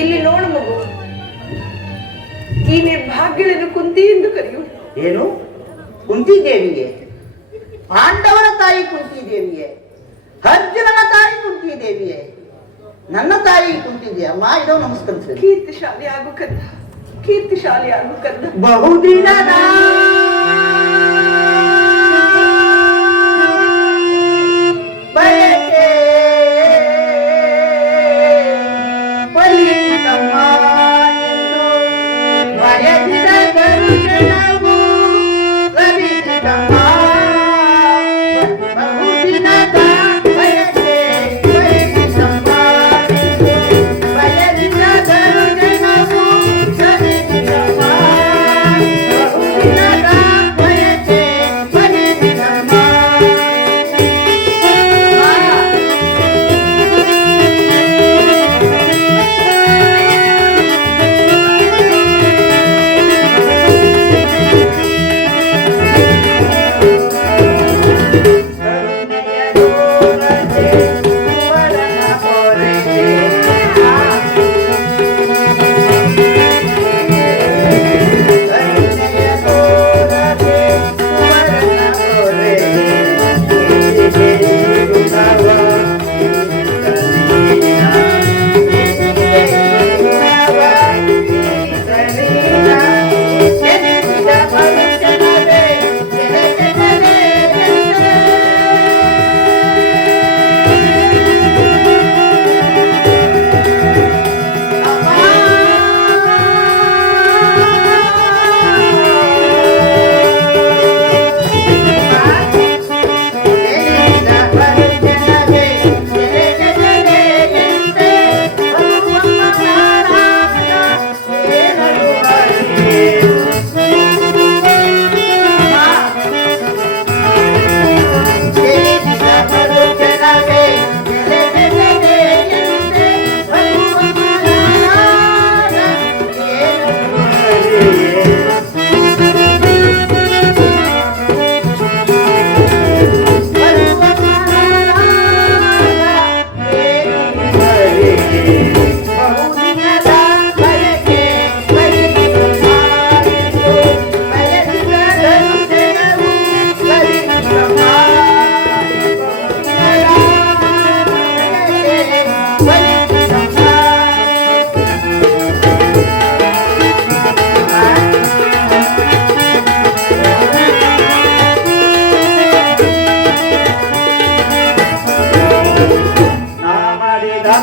ಇಲ್ಲಿ ನೋಡು ಮಗು, ಈ ನಿರ್ಭಾಗ್ಯಳನ್ನು ಕುಂತಿ ಎಂದು ಕರೆಯು. ಏನು? ಕುಂತಿದೇವಿಗೆ? ಪಾಂಡವರ ತಾಯಿ ಕುಂತಿದೇವಿಯೇ? ಅರ್ಜುನನ ತಾಯಿ ಕುಂತಿದೇವಿಯೇ? ನನ್ನ ತಾಯಿ ಕುಂತಿದೆ ಅಮ್ಮ. ಇದೋ ನಮಸ್ಕರಿಸಿ. ಕೀರ್ತಿಶಾಲಿ ಆಗು ಕಂದ, ಕೀರ್ತಿಶಾಲಿ ಆಗು ಕಂದ. ಬಹುದಿನದ ಬಯಕೆ ಬಲಿತಮ್ಮ ಬಯಸಿದ ಗರುಡನವು ಬಲಿತಮ್ಮ. ಬಹುದಿನದ ಬಯಕೆ ಬಲಿತಮ್ಮ ಬಯಸಿದ ಗರುಡನವು ಬಲಿತಮ್ಮ. ಬಹುದಿನದ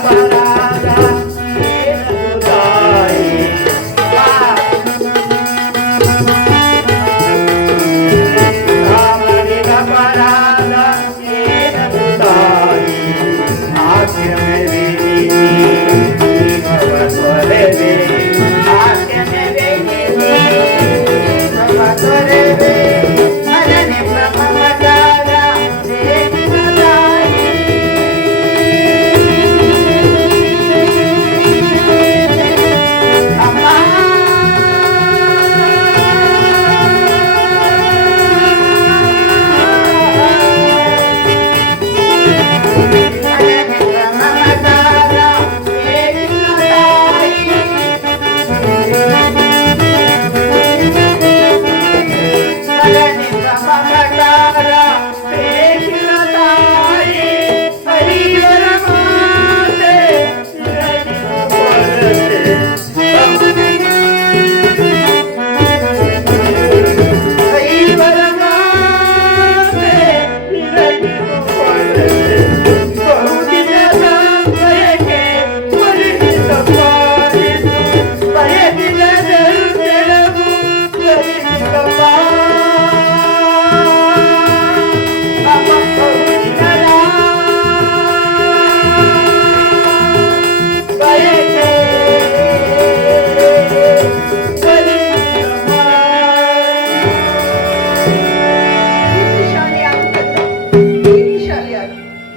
ಅಪರಾಧ ಏನದು ತಾಯಿ ಮಾಡಿದ ಅಪರಾಧ ಏನದು ತಾಯಿ ಆಜ್ಞೆ ತೊರೆವೆ ಆಜ್ಞೆ ತೊರೆವೆ ಮನನೆ ಪ್ರಮದಾರ ತಾಯಿ ಅಮ್ಮ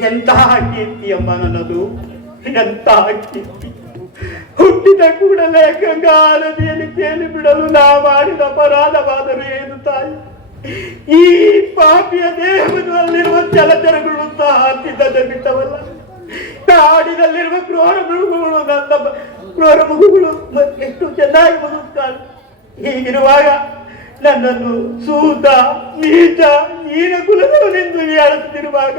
ಎಂತಹ ಕೀರ್ತಿ ಅಮ್ಮ ನನ್ನದು ಎಂತಹ ಕೀರ್ತಿ ಹುಟ್ಟಿದ ಕೂಡಲೇ ಗಂಗಾ ನದಿಯಲ್ಲಿ ತೇಲಿ ಬಿಡಲು ನಾ ಮಾಡಿದ ಅಪರಾಧವಾದರೂ ಏನು ತಾಯಿ ಈ ಪಾಪಿಯ ದೇಹದಲ್ಲಿರುವ ಜಲಚರಗಳು ಸಹ ತಿದ್ದದೆ ಬಿಟ್ಟವಲ್ಲ ಕಾಡಿನಲ್ಲಿರುವ ಕ್ರೂರ ಮೃಗಗಳು ನನ್ನ ಕ್ರೂರ ಮಗುಗಳು ಎಷ್ಟು ಚೆನ್ನಾಗಿ ಬದುಕ್ತಾಳೆ ಹೀಗಿರುವಾಗ ನನ್ನನ್ನು ಸೂತ ನೀಚ ಹೀನ ಕುಲದವನೆಂದು ಹೇಳುತ್ತಿರುವಾಗ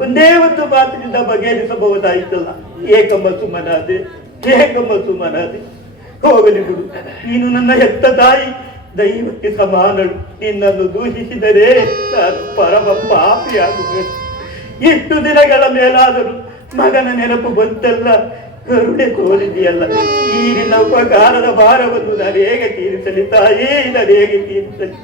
ಒಂದೇ ಒಂದು ಮಾತಿನಿಂದ ಬಗೆಹರಿಸಬಹುದಾಯಿತಲ್ಲ ಏಕಮ್ಮ ಸುಮ್ಮನಾದೆ ಹೋಗಲಿ ಬಿಡು ನೀನು ನನ್ನ ಹೆತ್ತ ತಾಯಿ ದೈವಕ್ಕೆ ಸಮಾನಳು ನಿನ್ನನ್ನು ದೂಷಿಸಿದರೆ ನಾನು ಪರಮ ಪಾಪಿಯಾಗುವುದು ಇಷ್ಟು ದಿನಗಳ ಮೇಲಾದರೂ ಮಗನ ನೆನಪು ಬಂತಲ್ಲ ಕರುಣೆ ತೋರಿದೆಯಲ್ಲ ಈ ನಿನ್ನ ಉಪಕಾರದ ಭಾರವನ್ನು ನಾನು ಹೇಗೆ ತೀರಿಸಲಿ ತಾಯಿ ನಾನು ಹೇಗೆ ತೀರಿಸಲಿ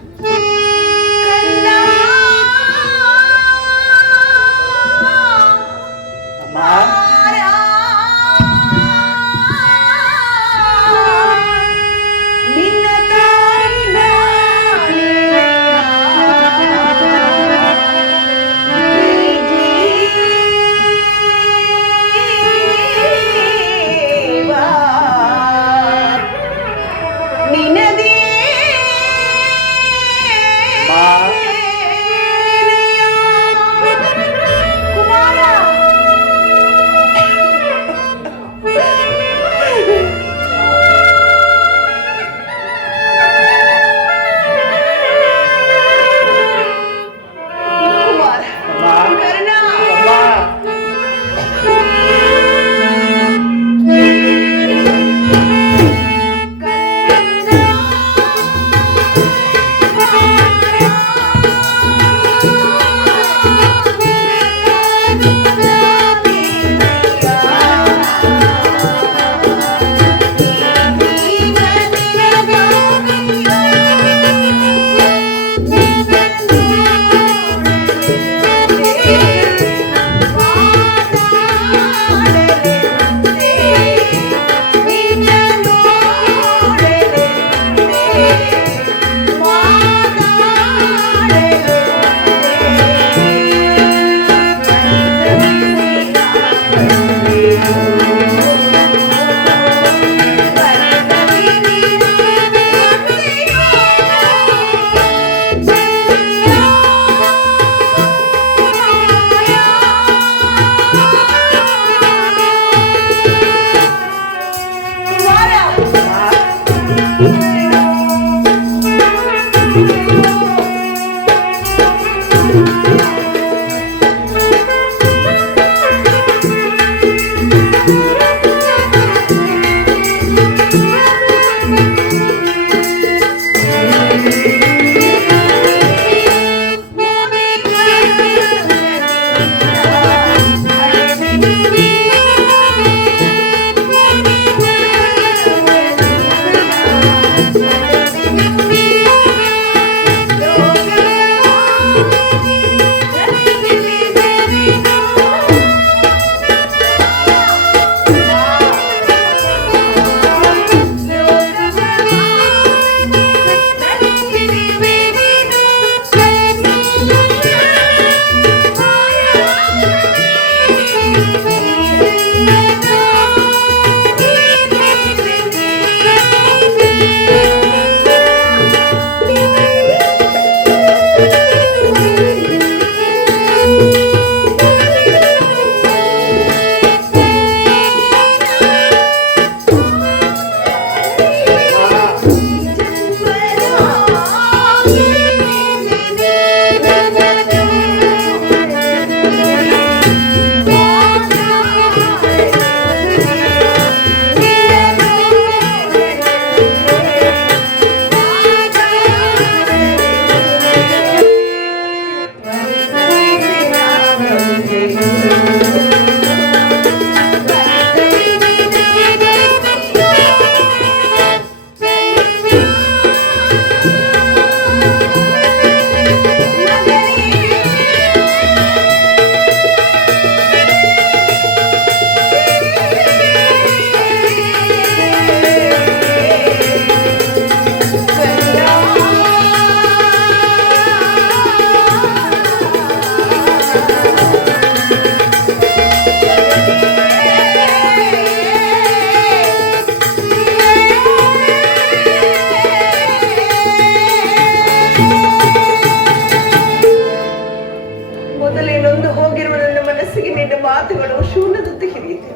ಮಾತುಗಳು ಶೂನ್ಯದಂತೆ ಹಿರಿಯಿತು.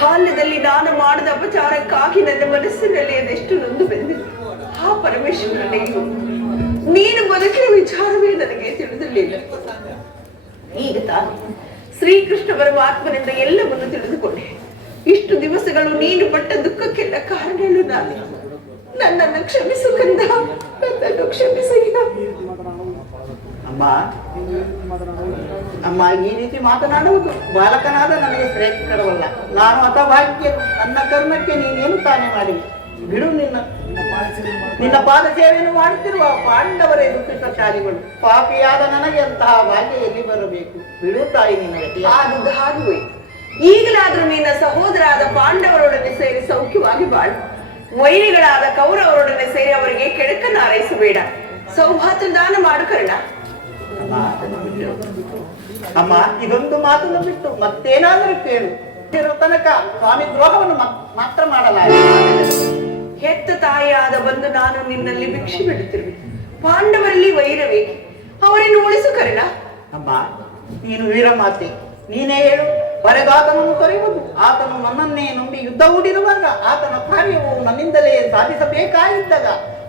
ಬಾಲ್ಯದಲ್ಲಿ ನಾನು ಮಾಡಿದ ಅಪಚಾರಕ್ಕಾಗಿ ನನ್ನ ಮನಸ್ಸಿನಲ್ಲಿ ಅದೆಷ್ಟು ನೊಂದು ಬೆಂದಿದೆ. ಆ ಪರಮೇಶ್ವರನಿಗೂ ನೀನು ಬದುಕಿನ ವಿಚಾರವೇ ನನಗೆ ತಿಳಿದಿರಲಿಲ್ಲ. ಈಗ ತಾನು ಶ್ರೀಕೃಷ್ಣ ಪರಮಾತ್ಮನಿಂದ ಎಲ್ಲವನ್ನು ತಿಳಿದುಕೊಂಡೆ. ಇಷ್ಟು ದಿವಸಗಳು ನೀನು ಪಟ್ಟ ದುಃಖಕ್ಕೆಲ್ಲ ಕಾರಣಗಳು ನಾನು. ನನ್ನನ್ನು ಕ್ಷಮಿಸು ಕಂದ, ನನ್ನನ್ನು ಕ್ಷಮಿಸಿಲ್ಲ. ಅಮ್ಮ ಅಮ್ಮ, ಈ ರೀತಿ ಮಾತನಾಡುವುದು ಬಾಲಕನಾದ ನನಗೆ ಶ್ರೇಷ್ಠಕರವಲ್ಲ. ನಾನು ಹತಭಾಗ್ಯ. ನನ್ನ ಕರ್ಮಕ್ಕೆ ನೀನೇನು ತಾನೇ ಮಾಡಿಲ್ಲ. ಬಿಡು. ನಿನ್ನ ಪಾದ ಸೇವೆಯನ್ನು ಮಾಡುತ್ತಿರುವ ಪಾಂಡವರೇ ದುಃಖಿತಶಾಲಿಗಳು. ಪಾಪಿಯಾದ ನನಗೆ ಅಂತಹ ಭಾಗ್ಯ ಎಲ್ಲಿ ಬರಬೇಕು? ಬಿಡು ತಾಯಿ, ನಿನ್ನ ಹಾಗೆ ಈಗಲಾದ್ರೂ ನಿನ್ನ ಸಹೋದರಾದ ಪಾಂಡವರೊಡನೆ ಸೇರಿ ಸೌಖ್ಯವಾಗಿ ಬಾಳು. ವೈರಿಗಳಾದ ಕೌರವರೊಡನೆ ಸೇರಿ ಅವರಿಗೆ ಕೆಡಕನ್ನು ಹಾರೈಸಬೇಡ. ಸೌಭಾಗ್ಯ ದಾನ ಮಾಡು ಕರ್ಣ. ಅಮ್ಮ, ಇದೊಂದು ಮಾತನ್ನು ಬಿಟ್ಟು ಮತ್ತೇನಾದರೂ ಕೇಳು. ತನಕ ಸ್ವಾಮಿ ದ್ರೋಹವನ್ನು ಮಾತ್ರ ಮಾಡಲಾರೆ. ಹೆತ್ತ ತಾಯಿಯಾದ ಬಂದು ನಾನು ನಿನ್ನಲ್ಲಿ ಭಿಕ್ಷೆ ಬಿಡುತ್ತಿರುವೆ. ಪಾಂಡವರಲ್ಲಿ ವೈರವೇಕೆ? ಅವರನ್ನು ಉಳಿಸು ಕರ್ಣ. ಅಮ್ಮ, ನೀನು ವೀರಮಾತೆ. ನೀನೇ ಹೇಳು. ಬರೆದಾತನನ್ನು ತೊರೆಯುವುದು. ಆತನು ನನ್ನನ್ನೇ ನಂಬಿ ಯುದ್ಧ ಹೂಡಿರುವಾಗ ಆತನ ಕಾರ್ಯವು ನನ್ನಿಂದಲೇ ಸಾಧಿಸಬೇಕಾಗಿದ್ದಾಗ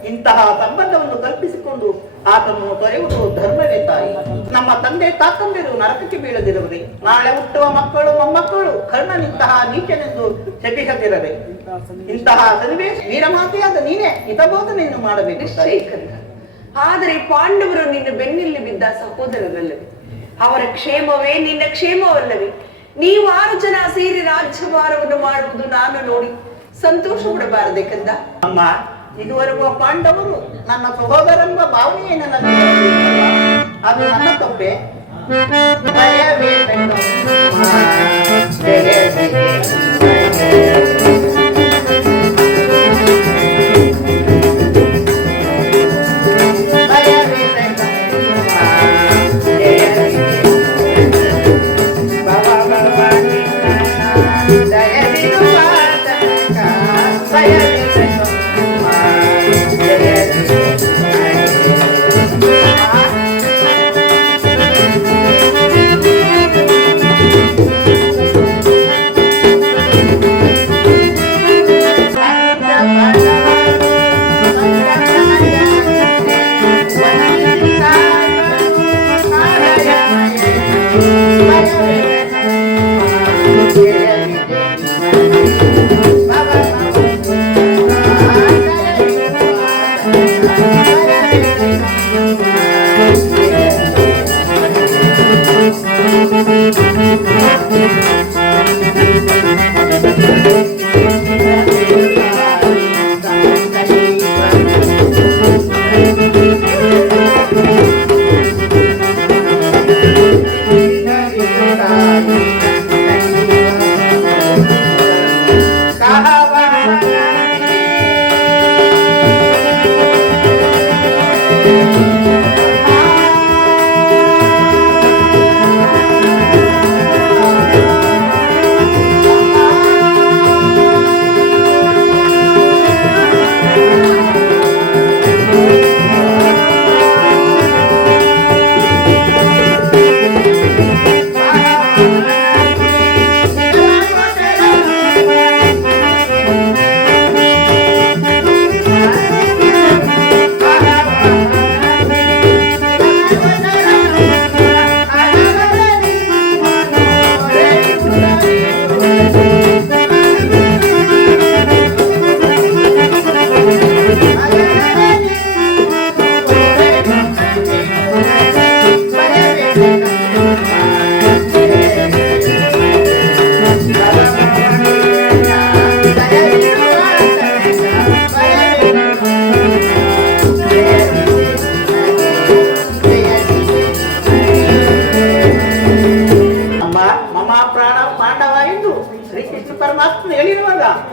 ಇಂತಹ ಸಂಬಂಧವನ್ನು ಕಲ್ಪಿಸಿಕೊಂಡು ಆತನನ್ನು ತೊರೆಯುವುದು ಧರ್ಮವೇ ತಾಯಿ? ನಮ್ಮ ತಂದೆ ತಾತಂದಿರು ನರಕಕ್ಕೆ ಬೀಳದಿರುವುದೇ? ನಾಳೆ ಹುಟ್ಟುವ ಮಕ್ಕಳು ಮೊಮ್ಮಕ್ಕಳು ಕರ್ಣನಿಂತಹ ನೀಚನೆಂದು ಶಪಿಸದಿರದೆ. ಇಂತಹ ಸನ್ನಿವೇಶ ವೀರಮಾತೆಯಾದ ನೀನೇ ಹಿತಬೋಧನೆಯನ್ನು ಮಾಡಬೇಕು. ಆದರೆ ಪಾಂಡವರು ನಿನ್ನ ಬೆನ್ನಲ್ಲಿ ಬಿದ್ದ ಸಹೋದರರಲ್ಲವೇ? ಅವರ ಕ್ಷೇಮವೇ ನಿನ್ನ ಕ್ಷೇಮವಲ್ಲವೇ? ನೀವು 6 ಜನ ಸೇರಿ ರಾಜ್ಯಭಾರವನ್ನು ಮಾಡುವುದು ನಾನು ನೋಡಿ ಸಂತೋಷ ಪಡಬಾರದೆ ಕಂದ? ಅಮ್ಮ, ಇದುವರೆಗೂ ಪಾಂಡವರು ನನ್ನ ಸಹೋದರೆಂಬ ಭಾವನೆಯೇ ನನ್ನಲ್ಲಿ ಅದು ನನ್ನ ತಪ್ಪೆ.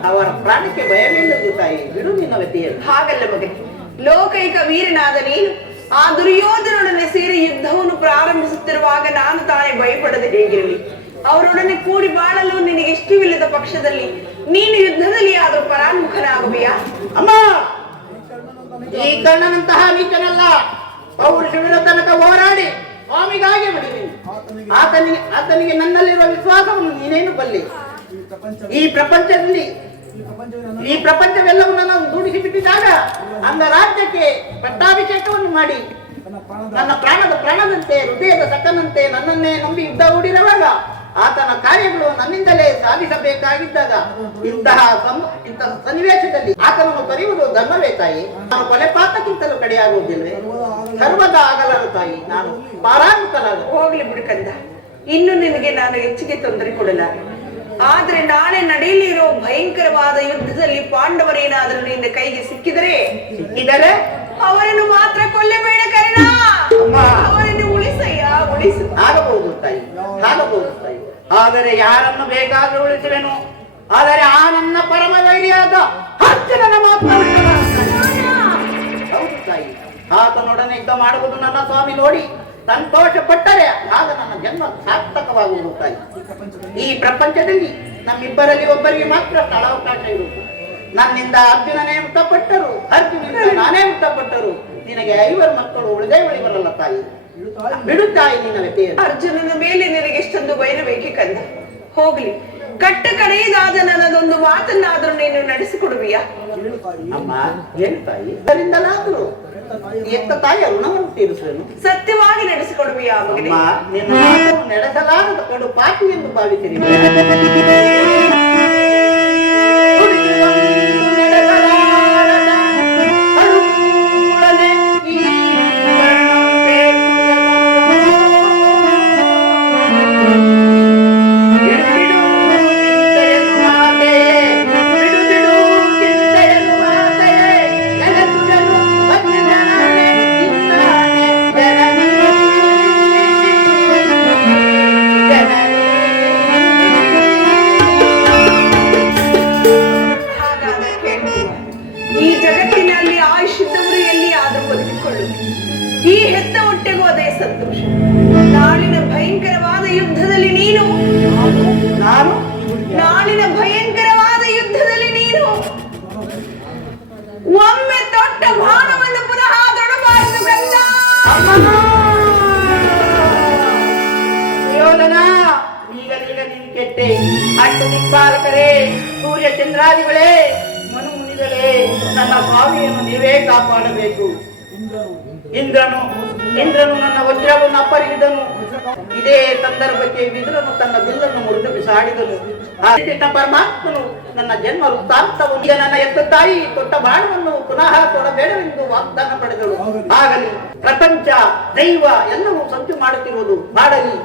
ಅವರ ಪ್ರಾಣಕ್ಕೆ ಭಯವಿಲ್ಲದು ತಾಯಿ, ಬಿಡು ನಿನ್ನ ವ್ಯತಿಯನ್ನು. ಹಾಗಲ್ಲ ಮಗನೇ, ಲೋಕೈಕ ವೀರನಾದ ನೀನು ಆ ದುರ್ಯೋಧನೊಡನೆ ಸೇರಿ ಯುದ್ಧವನ್ನು ಪ್ರಾರಂಭಿಸುತ್ತಿರುವಾಗ ನಾನು ತಾನೇ ಭಯಪಡದೆ ಹೇಗಿರಲಿ? ಅವರೊಡನೆ ಕೂಡಿ ಬಾಳಲು ನಿನಗೆ ಇಷ್ಟವಿಲ್ಲದ ಪಕ್ಷದಲ್ಲಿ ನೀನು ಯುದ್ಧದಲ್ಲಿ ಆದರೂ ಪರಾನ್ಮುಖನಾಗುವೆಯಾ? ಅಮ್ಮ, ಈ ಕರ್ಣನಂತಹ ನೀಚನಲ್ಲ. ಪೌರುಷವಿನ ತನಕ ಹೋರಾಡಿ ಸ್ವಾಮಿಗಾಗಿ ಬಿಡಿದೀನಿ. ಆತನಿಗೆ ನನ್ನಲ್ಲಿರುವ ವಿಶ್ವಾಸವನ್ನು ನೀನೇನು ಬಲ್ಲೆ? ಈ ಪ್ರಪಂಚವೆಲ್ಲವೂ ನನ್ನ ದೂಡಿಸಿ ಬಿಟ್ಟಿದ್ದಾಗ ಅಂದ ರಾಜ್ಯಕ್ಕೆ ಪಟ್ಟಾಭಿಷೇಕವನ್ನು ಮಾಡಿ ನನ್ನ ಪ್ರಾಣದಂತೆ ಹೃದಯದ ಸಕ್ಕನಂತೆ ನನ್ನನ್ನೇ ನಂಬಿ ಯುದ್ಧ ಹೂಡಿರುವಾಗ ಆತನ ಕಾರ್ಯಗಳು ನನ್ನಿಂದಲೇ ಸಾಧಿಸಬೇಕಾಗಿದ್ದಾಗ ಇಂತಹ ಸನ್ನಿವೇಶದಲ್ಲಿ ಆತನನ್ನು ತೊರೆಯುವುದು ಧರ್ಮವೇ ತಾಯಿ? ನಾನು ಕೊಲೆಪಾತಕ್ಕಿಂತಲೂ ಕಡೆಯಾಗುವುದಿಲ್ವೇ? ಸರ್ವದ ಆಗಲರು ತಾಯಿ, ನಾನು ಪಾರಾಂಗುತ್ತಲಾಗ. ಹೋಗ್ಲಿ ಬಿಡುಕಂದ, ಇನ್ನು ನಿನಗೆ ನಾನು ಹೆಚ್ಚಿಗೆ ತೊಂದರೆ ಕೊಡಲಾರೆ. ಆದ್ರೆ ನಾಳೆ ನಡೆಯಲಿರೋ ಭಯಂಕರವಾದ ಯುದ್ಧದಲ್ಲಿ ಪಾಂಡವರೇನಾದರೂ ನಿನ್ನ ಕೈಗೆ ಸಿಕ್ಕಿದರೆ ಅವರನ್ನು ಮಾತ್ರ ಕೊಲ್ಲಬೇಡ ಕರ್ಣ, ಅವರನ್ನು ಉಳಿಸಯ್ಯ, ಉಳಿಸು. ಆಗಬಹುದು ತಾಯಿ, ಆಗಬಹುದು ತಾಯಿ. ಆದರೆ ಯಾರನ್ನು ಬೇಕಾದರೂ ಉಳಿಸುವೆನು. ಆದರೆ ಆ ನನ್ನ ಪರಮ ವೈರಿಯಾದ ಅರ್ಜುನನ ಮಾತ್ರ ಹೌದು ತಾಯಿ. ಆತನೊಡನೆ ಯುದ್ಧ ಮಾಡುವುದು ನನ್ನ ಸ್ವಾಮಿ ನೋಡಿ ಸಂತೋಷ ಪಟ್ಟರೆ ಆಗ ನನ್ನ ಜನ್ಮ ಸಾರ್ಥಕವಾಗುವುದು ತಾಯಿ. ಈ ಪ್ರಪಂಚದಲ್ಲಿ ನಮ್ಮಿಬ್ಬರಲ್ಲಿ ಒಬ್ಬರಿಗೆ ಮಾತ್ರ ಸ್ಥಳಾವಕಾಶ ಇರುವುದು. ನನ್ನಿಂದ ಅರ್ಜುನನೇ ಮೃತಪಟ್ಟರು, ಅರ್ಜುನಿಂದ ನಾನೇ ಮೃತಪಟ್ಟರು. ನಿನಗೆ 5 ಮಕ್ಕಳು ಉಳಿದೇ ಉಳಿವರಲ್ಲ ತಾಯಿ, ಬಿಡು ತಾಯಿ ನಿನ್ನ ವ್ಯತೆಯನ್ನು. ಅರ್ಜುನನ ಮೇಲೆ ನಿನಗೆ ಎಷ್ಟೊಂದು ವೈರ ಬೇಕೆ ಕಂದ. ಹೋಗ್ಲಿ, ಕಟ್ಟ ಕಡೆಯದಾದ ನನ್ನದೊಂದು ಮಾತನ್ನಾದ್ರೂ ನೀನು ನಡೆಸಿಕೊಡುವಿಯಾ? ಅಮ್ಮ, ಏನು ತಾಯಿ? ಅದರಿಂದಲಾದರೂ ಎತ್ತ ತಾಯಿಯ ಋಣವನ್ನು ತೀರಿಸುವೆನು. ಸತ್ಯವಾಗಿ ನಡೆಸಿಕೊಡುವಿಯಾ ಮಗನೇ? ನಿನ್ನ ಮಾತನ್ನು ನಡೆಸಲಾರದ ಕೊಡು ಪಾಪಿ ಎಂದು ಭಾವಿಸಿರಿ. ಈ ಜಗತ್ತಿನಲ್ಲಿ ಆಯುಷ್ಯದವರು ಎಲ್ಲಿ ಆದರೂ ಬದುಕಿಕೊಳ್ಳು. ಈ ಹೆತ್ತ ಹೊಟ್ಟೆಗೂ ಅದೇ ಸಂತೋಷ. ನಾಳಿನ ಭಯಂಕರವಾದ ಯುದ್ಧದಲ್ಲಿ ನೀನು ಒಮ್ಮೆ ತೊಟ್ಟ ಬಾಣವನ್ನು ಪುನಃ ತೊಡಬಾರದು ಗಂಗ. ಈಗಲೀಗ ನೀನು ಕೆಟ್ಟೆ. ಅಷ್ಟು ದಿಕ್ಪಾಲಕರೇ, ಸೂರ್ಯ ಚಂದ್ರಾದಿಗಳೇ, ಮನು ಮುನಿಗಳೇ, ನನ್ನ ಸ್ವಾಮಿಯನ್ನು ನೀವೇ ಕಾಪಾಡಬೇಕು. ಇಂದ್ರನು ನನ್ನ ವಜ್ರವನ್ನು ಅಪ್ಪರಿಸಿದನು. ಇದೇ ಸಂದರ್ಭಕ್ಕೆ ವಿದುರನು ತನ್ನ ಬಿಲ್ಲನ್ನು ಮುರಿದು ಬಿಸಾಡಿದನು. ಕೃಷ್ಣ ಪರಮಾತ್ಮನು ನನ್ನ ಜನ್ಮ ವೃತ್ತಾಂತವನ್ನು, ಈಗ ನನ್ನ ಎತ್ತ ತಾಯಿ ತೊಟ್ಟ ಬಾಣವನ್ನು ಪುನಃ ತೊಡಬೇಡವೆಂದು ವಾಗ್ದಾನ ಪಡೆದಳು. ಆಗಲಿ, ಪ್ರಪಂಚ ದೈವ ಎಲ್ಲವೂ ಸಂಚು ಮಾಡುತ್ತಿರುವುದು ಮಾಡಲಿ.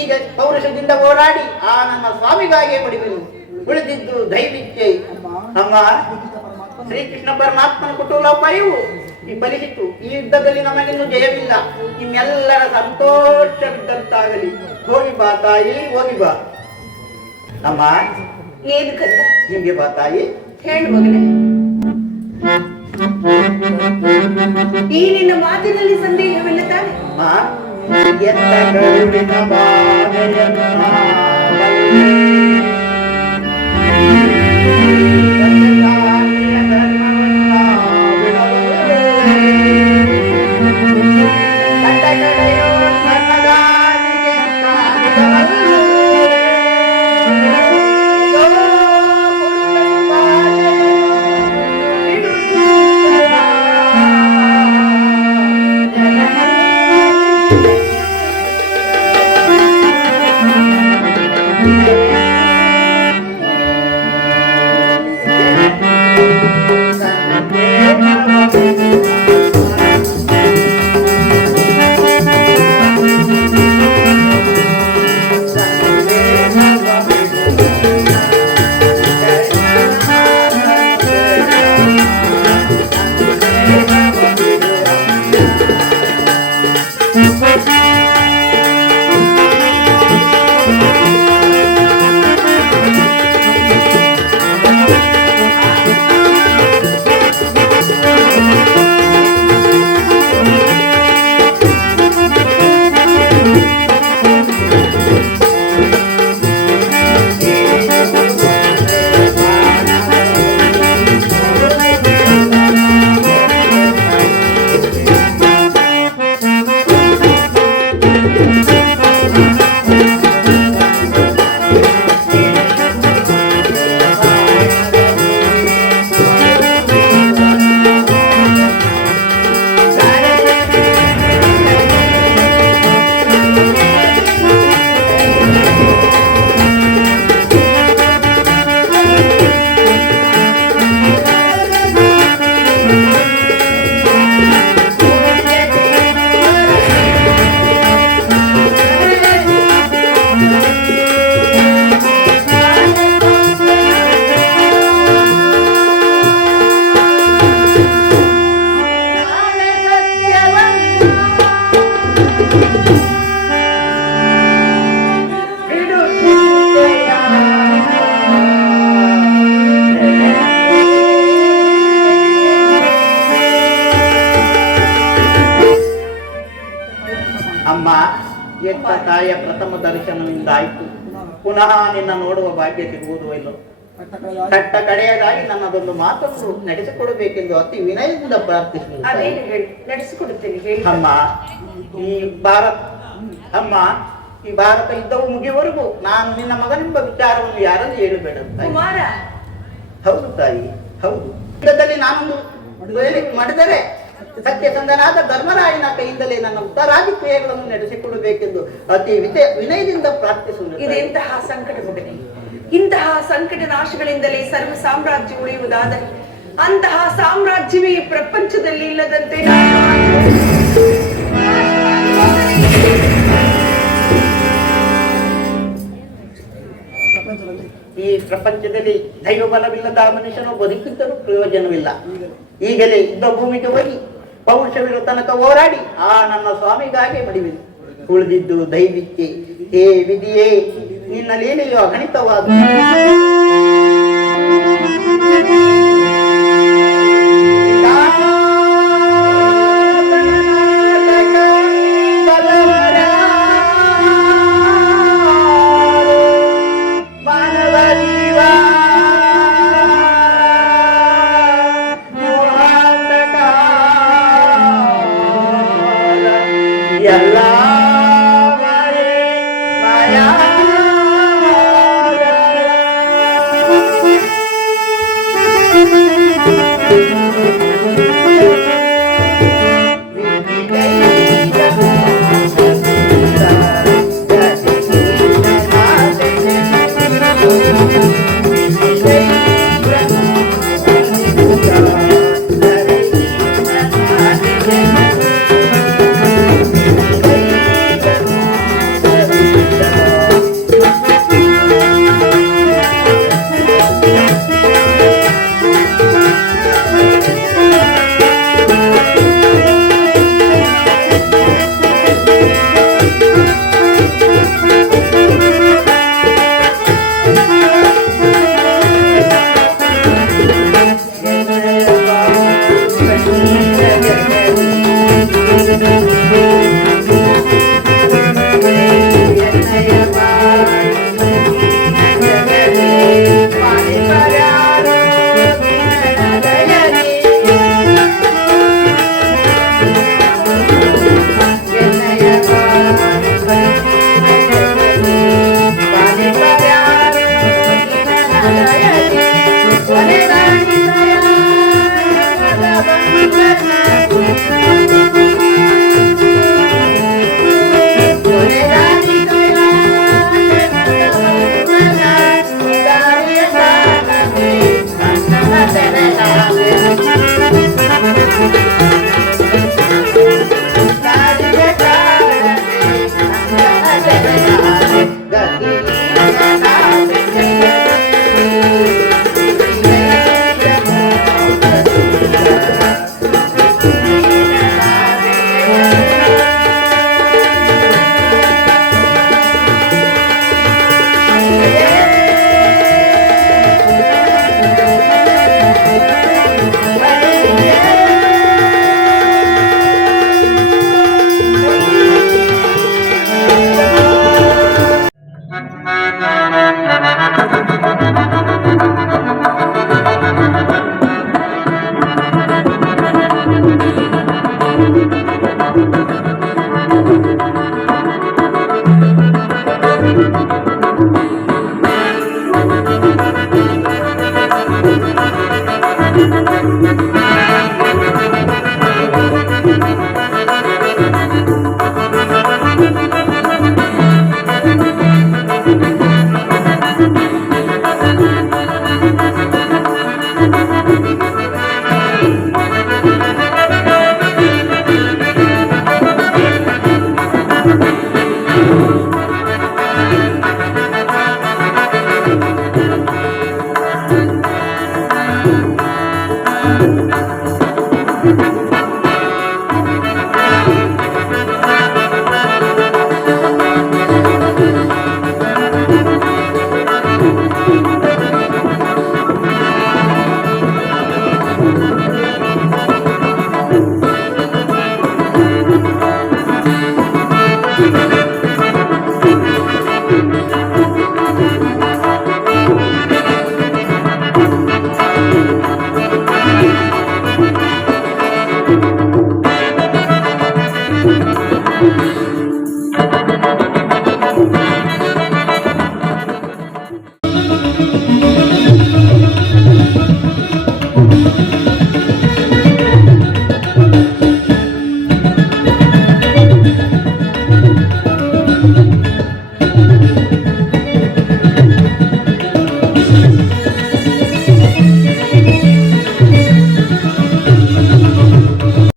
ಈಗ ಪೌರುಷದಿಂದ ಹೋರಾಡಿ ಆ ನನ್ನ ಸ್ವಾಮಿಗಾಗಿಯೇ ಪಡಿವೆನು. ಉಳಿದಿದ್ದು ದೈವಿಚ್ಛೆ. ಅಮ್ಮ, ಶ್ರೀಕೃಷ್ಣ ಪರಮಾತ್ಮನ ಕುಟುಂಬವು ಫಲಿಸಿತು. ಈ ಯುದ್ಧದಲ್ಲಿ ನಮಗಿನ್ನೂ ಜಯವಿಲ್ಲ. ನಿಮ್ಮೆಲ್ಲರ ಸಂತೋಷವಿದ್ದಂತಾಗಲಿ. ಹೋಗಿ ಬಾ ತಾಯಿ, ಹೋಗಿ ಬಾ. ಅಮ್ಮ, ಏನು ಕಂದ? ನಿಮ್ಗೆ ಬಾ ತಾಯಿ. ಹೇಳು ಮಗನೇ. ಈ ನಿನ್ನ ಮಾತಿನಲ್ಲಿ ಸಂದೇಹವಿಲ್ಲ ತಾನೆ? ಅಮ್ಮ, ಎತ್ತ ಕರುಳಿನ ಬಾಧೆಯನ್ನು ಅಮ್ಮ, ಎತ್ತ ತಾಯಿಯ ಪ್ರಥಮ ದರ್ಶನದಿಂದ ಆಯ್ತು, ಪುನಃ ನಿನ್ನ ನೋಡುವ ಭಾಗ್ಯ ಸಿಗುವುದು ಇಲ್ಲೋ. ಕಟ್ಟ ಕಡೆಯದಾಗಿ ನನ್ನದೊಂದು ಮಾತನ್ನು ನಡೆಸಿಕೊಡಬೇಕೆಂದು ಅತಿ ವಿನಯದಿಂದ ಪ್ರಾರ್ಥಿಸುತ್ತೇನೆ. ಅದೇನು ಹೇಳಿ, ನಡೆಸಿಕೊಡುತ್ತೇನೆ ಹೇಳಿ. ಅಮ್ಮ, ಈ ಭಾರತ ಅಮ್ಮ ಈ ಭಾರತ ಯುದ್ಧವು ಮುಗಿಯುವವರೆಗೂ ನಾನು ನಿನ್ನ ಮಗನೆಂಬ ವಿಚಾರವನ್ನು ಯಾರಲ್ಲಿ ಹೇಳಬೇಡ ತಾಯಿ. ಕುಮಾರ, ಹೌದು ತಾಯಿ, ಹೌದು. ಯುದ್ಧದಲ್ಲಿ ನಾನೊಂದು ಮಾಡಿದರೆ ಸತ್ಯಸಂಧನಾದ ಧರ್ಮರಾಯನ ಕೈಯಿಂದಲೇ ನನ್ನ ಉತ್ತರಾದಿ ಕ್ರಿಯೆಗಳನ್ನು ನಡೆಸಿಕೊಡಬೇಕೆಂದು ಅತಿ ವಿನಯದಿಂದ ಪ್ರಾರ್ಥಿಸುವುದು. ಇದೆಂತಹ ಸಂಕಟ ಮಗನೇ, ಇಂತಹ ಸಂಕಟ ನಾಶಗಳಿಂದಲೇ ಸರ್ವ ಸಾಮ್ರಾಜ್ಯ ಉಳಿಯುವುದಾದರೆ ಅಂತಹ ಸಾಮ್ರಾಜ್ಯವೇ ಈ ಪ್ರಪಂಚದಲ್ಲಿ ಇಲ್ಲದಂತೆ ಈ ಪ್ರಪಂಚದಲ್ಲಿ ದೈವ ಬಲವಿಲ್ಲದ ಮನುಷ್ಯನು ಬದುಕಿದ್ದರೂ ಪ್ರಯೋಜನವಿಲ್ಲ. ಈಗಲೇ ಯುದ್ಧ ಭೂಮಿಗೆ ಹೋಗಿ ಪೌರುಷವಿರೋ ತನಕ ಹೋರಾಡಿ ಆ ನನ್ನ ಸ್ವಾಮಿಗಾಗಿ ಮಡಿವಿದು. ಉಳಿದಿದ್ದು ದೈವಿಕ್ಕೆ. ಹೇ ವಿಧಿಯೇ, ನಿನ್ನ ಲೀಲೆಯು ಅಗಣಿತವಾದ.